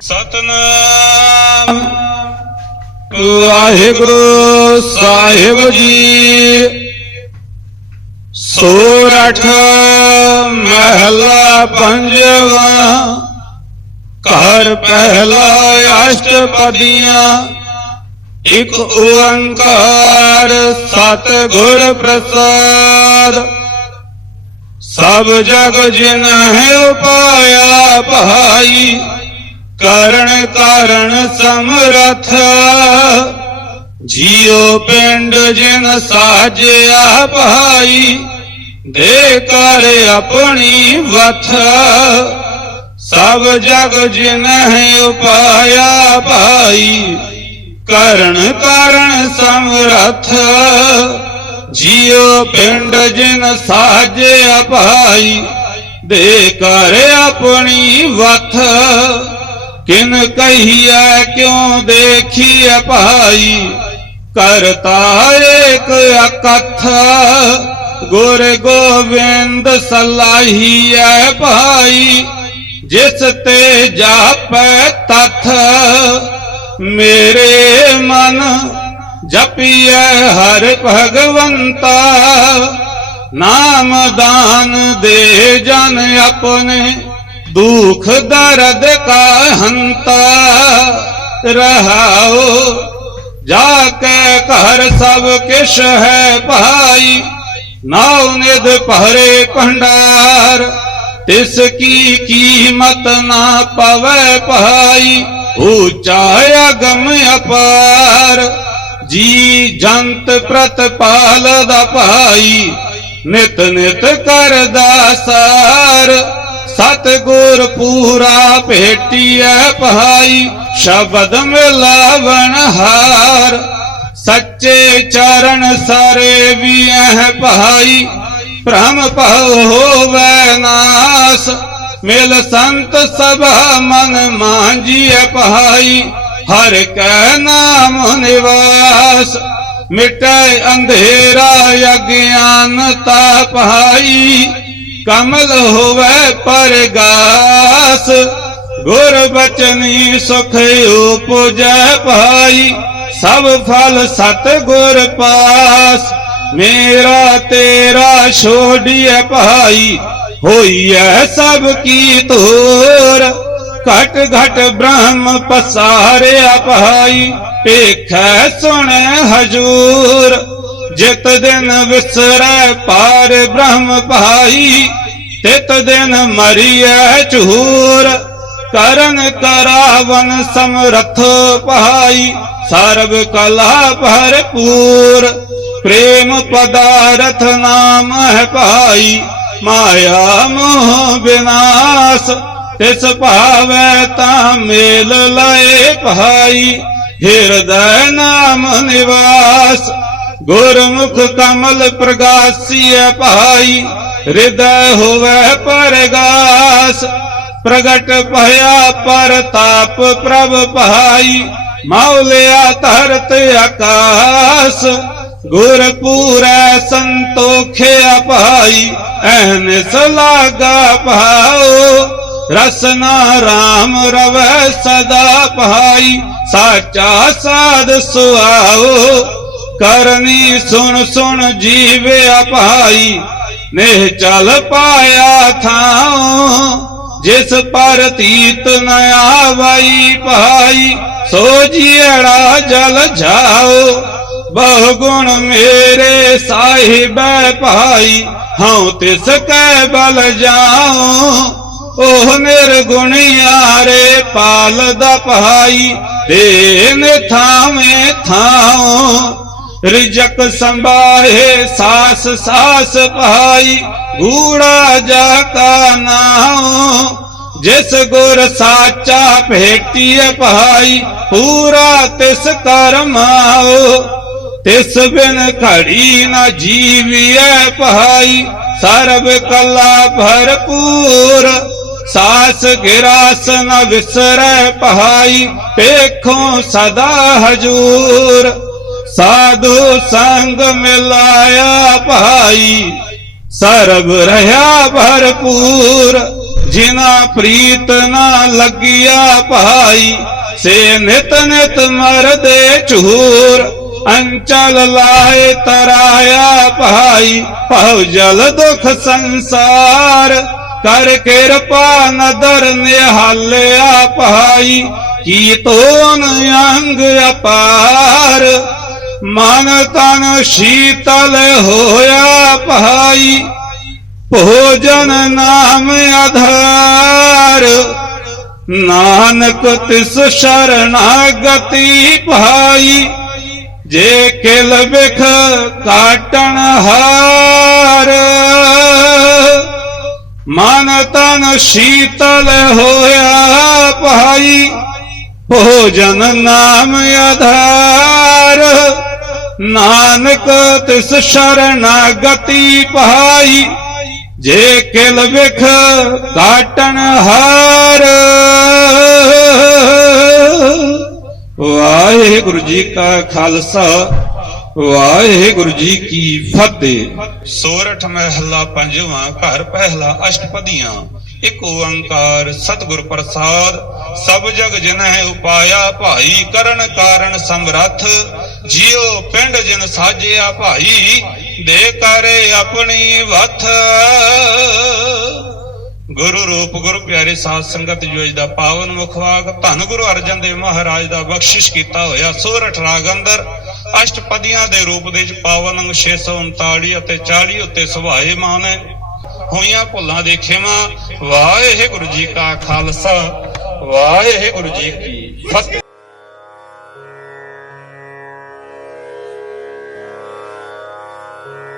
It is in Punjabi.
ਸਤਨਾਮ। ਵਾਹਿਗੁਰੂ ਸਾਹਿਬ ਜੀ। ਸੋਰਠ ਮਹਲਾ ਪੰਜਵਾ। ਘਰ ਪਹਿਲਾ ਅਸ਼ਟਪਦੀਆਂ। ਇਕ ਓੰਕਾਰ ਸਤ ਗੁਰ ਪ੍ਰਸਾਦ। ਸਭ ਜਗ ਜਿਨ ਹੈ ਉਪਾਇਆ ਭਾਈ। ਕਰਨ ਕਾਰਨ ਸਮਰਥ। ਜੀਉ ਪਿੰਡ ਜਿਨ ਸਾਜਿਆ ਭਾਈ ਦੇ ਕਰ ਆਪਣੀ ਵਥ। ਸਭ ਜਗ ਜਿਨ ਹੈ ਉਪਾਇਆ ਭਾਈ, ਕਰਨ ਕਾਰਨ ਸਮਰਥ। ਜੀਉ ਪਿੰਡ ਜਿਨ ਸਾਜਿਆ ਭਾਈ ਦੇ ਕਰ ਆਪਣੀ ਵਥ। ਕਿਨ ਕਹੀਐ, ਕਿਉ ਦੇਖੀਐ ਭਾਈ? ਕਰਤਾ ਏਕ ਅਕਥ, ਗੁਰ ਗੋਬਿੰਦ ਸਲਾਹੀਐ ਭਾਈ। ਜਿਸ ਤੇ ਜਾਪੈ ਤਥ, ਮੇਰੇ ਮਨ ਜਪੀਐ ਹਰ ਭਗਵੰਤਾ। ਨਾਮ ਦਾਨ ਦੇ ਜਨ ਆਪਣੇ ਦੁਖ ਦਰਦ ਕਾ ਹੰਤਾ ਰਹਾਓ, ਜਾ ਕੇ ਘਰ ਸਭ ਕਿਛ ਹੈ ਭਾਈ, ਨਾਉ ਨਿਧ ਭਰੇ ਭੰਡਾਰ, ਤਿਸ ਕੀ ਕੀਮਤ ਨਾ ਪਵੇ ਭਾਈ ਊਚਾ ਅਗਮ ਅਪਾਰ, ਜੀ ਜੰਤ ਪ੍ਰਤਪਾਲ ਦਾ ਭਾਈ, ਨਿਤ ਨਿਤ ਕਰਦਾ ਸਾਰ। ਸਤ ਗੁਰ ਪੂਰਾ ਭੇਟੀਐ ਪਹਾਈ, ਸ਼ਬਦ ਮਿਲਾਵਣ ਹਾਰ। ਸੱਚੇ ਚਰਨ ਸਾਰੇ ਵੀ ਹੈ ਭਾਈ ਭ੍ਰਮ ਭਉ ਹੋਵੈ ਨਾਸ। ਮਿਲ ਸੰਤ ਸਭਾ ਮਨ ਮਾਂਜੀਐ ਪਹਾਈ, ਹਰ ਕੈ ਨਾਮ ਨਿਵਾਸ। ਮਿਟੈ ਅੰਧੇਰਾ ਅਗਿਆਨਤਾ ਪਹਾਈ ਕਮਲ ਹੋਵੇ ਪਰਗਾਸ, ਗੁਰ ਬਚਨੀ ਸੁਖ ਉਪਜੈ ਭਾਈ, ਸਭ ਫਲ ਸਤ ਗੁਰ ਪਾਸ। ਮੇਰਾ ਤੇਰਾ ਛੋੜੀਐ ਭਾਈ, ਹੋਈਐ ਸਭ ਕੀ ਤੋਰ ਘਟ ਘਟ ਬ੍ਰਹਮ ਪਸਾਰਿਆ ਭਾਈ ਪੇਖੈ ਸੁਣੈ ਹਜੂਰ। ਜਿਤ ਦਿਨ ਵਿਸਰੈ ਪਾਰ ਬ੍ਰਹਮ ਭਾਈ, ਤਿਤ ਦਿਨ ਮਰੀਐ ਝੂਰ, ਕਰਨ ਕਰਾਵਨ ਸਮਰਥ ਭਾਈ, ਸਰਬ ਕਲਾ ਭਰਪੂਰ। ਪ੍ਰੇਮ ਪਦਾਰਥ ਨਾਮ ਹੈ ਭਾਈ, ਮਾਇਆ ਮੋਹ ਵਿਨਾਸ਼ ਤਿਸ ਭਾਵੈ ਤਾਂ ਮੇਲ ਲਏ ਭਾਈ, ਹਿਰਦੈ ਨਾਮ ਨਿਵਾਸ। ਗੁਰਮੁਖ ਕਮਲ ਪ੍ਰਗਾਸੀਐ ਭਾਈ, ਹਿਰਦੈ ਹੋਵੇ ਪਰਗਾਸ। ਪ੍ਰਗਟ ਭਇਆ ਪਰਤਾਪ ਪ੍ਰਭ ਭਾਈ, ਮੌਲਿਆ ਧਰਤ ਆਕਾਸ। ਗੁਰ ਪੂਰੈ ਸੰਤੋਖੇ ਅਪਾਈ ਐਨਸ ਲਾਗਾ ਭਾਉ। ਰਸਨਾ RAM ਰਵੈ ਸਦਾ ਭਾਈ, ਸਾਚਾ ਸਾਧ ਸੁਆਓ ਕਰਨੀ ਸੁਣ ਸੁਣ ਜੀਵਿਆ ਭਾਈ। ਨੇ ਚਲ ਪਾਇਆ ਥਾਂ ਜਿਸ ਪਰ ਤੀਤ ਨ ਆਵਈ ਭਾਈ। ਸੋ ਜੀੜਾ ਜਲ ਜਾਓ, ਬਹੁ ਗੁਣ ਮੇਰੇ ਸਾਹਿਬੈ ਭਾਈ। ਹਉ ਤਿਸ ਕੈ ਬਲ ਜਾਉ, ਉਹ ਨਿਰਗੁਣਿਆਰੇ ਪਾਲਦਾ ਭਾਈ। ਦੇਨ ਥਾਵੇਂ ਥਾਉ ਰਿਜਕ ਸੰਭਾਏ ਸਾਸ ਸਾਸ ਭਾਈ, ਗੂੜਾ ਜਾ ਕਾ ਨਾਉ। ਜਿਸ ਗੁਰ ਸਾਚਾ ਭੇਟੀਐ ਭਾਈ, ਪੂਰਾ ਤਿਸ ਕਰਮਾਓ ਤਿਸ ਬਿਨ ਘੜੀ ਨਾ ਜੀਵੀਐ ਭਾਈ, ਸਰਬ ਕਲਾ ਭਰਪੂਰ। ਸਾਸ ਗਿਰਾਸ ਨ ਵਿਸਰੈ ਭਾਈ, ਪੇਖੋਂ ਸਦਾ ਹਜੂਰ। ਸਾਧੂ ਸੰਗ ਮਿਲਾਇਆ ਭਾਈ ਸਰਬ ਰਹਾ ਭਰਪੂਰ ਜਿਨਾ ਪ੍ਰੀਤ ਨਾ ਲੱਗਿਆ ਭਾਈ ਸੇ ਨਿਤ ਨਿਤ ਮਰਦੇ ਝੂਰ ਅੰਚਲ ਲਾਏ ਤਰਾਇਆ ਭਾਈ ਭਉ ਜਲ ਦੁਖ ਸੰਸਾਰ ਕਰ ਕਿਰਪਾ ਨਦਰ ਨਿਹਾਲਿਆ ਭਾਈ ਕੀ ਤੋਨ ਅੰਗ ਅਪਾਰ ਮਨ ਤਨ ਸ਼ੀਤਲ ਹੋਇਆ ਭਾਈ, ਭੋਜਨ ਨਾਮ ਆਧਾਰ। ਨਾਨਕ ਤਿਸ ਸ਼ਰਣਾਗਤੀ ਭਾਈ, ਜੇ ਕਿਲ ਵਿਖ ਕਾਟਣ ਹਾਰ। ਮਨ ਤਨ ਸ਼ੀਤਲ ਹੋਇਆ ਭਾਈ, ਭੋਜਨ ਨਾਮ ਆਧਾਰ। ਨਾਨਕ ਤਿਸ ਸ਼ਰਣਾਗਤੀ ਭਾਈ ਜੇ ਕਿਲ ਵਿਖ ਕਾਟਣ ਹਾਰ। ਵਾਹਿਗੁਰੂ ਜੀ ਕਾ ਖਾਲਸਾ, ਵਾਹਿਗੁਰੂ ਜੀ ਕੀ ਫਤਿਹ। ਸੋਰਠ ਮਹਿਲਾ ਪੰਜਵਾਂ, ਘਰ ਪਹਿਲਾ ਅਸ਼ਟਪਦੀਆਂ, ਇਕ ਓੰਕਾਰ ਸਤਿਗੁਰ ਪ੍ਰਸਾਦ। ਸਭ ਜਗ ਜਨਹਿ ਉਪਾਇਆ ਭਾਈ, ਕਰਨ ਕਾਰਨ ਸਮਰੱਥ ਜਿਉ ਪਿੰਡ ਜਨ ਸਾਜਿਆ ਭਾਈ, ਦੇ ਕਰੇ ਆਪਣੀ ਵਥ। ਗੁਰੂ ਰੂਪ ਗੁਰੂ ਪਿਆਰੇ ਸਾਧ ਸੰਗਤ ਜੋ ਦਾ ਪਾਵਨ ਮੁਖਵਾਕ ਧੰਨ ਗੁਰੂ ਅਰਜਨ ਦੇਵ ਮਹਾਰਾਜ ਦਾ ਬਖਸ਼ਿਸ਼ ਕੀਤਾ ਹੋਇਆ, ਸੋਰਠ ਰਾਗ ਅੰਦਰ, ਅਸ਼ਟਪਦੀਆਂ ਦੇ ਰੂਪ ਦੇ ਵਿੱਚ ਪਾਵਨ ਅੰਗ 639 ਅਤੇ 40 ਉੱਤੇ ਸੁਭਾਏ ਮਾਨ ਹੈ। ਹੋਈਆਂ ਭੁੱਲਾਂ ਦੇ ਖਿਮਾ, ਵਾਹਿਗੁਰੂ ਜੀ ਕਾ ਖਾਲਸਾ, ਵਾਹਿਗੁਰੂ ਜੀ ਕੀ ਫਤਿਹ। Bye.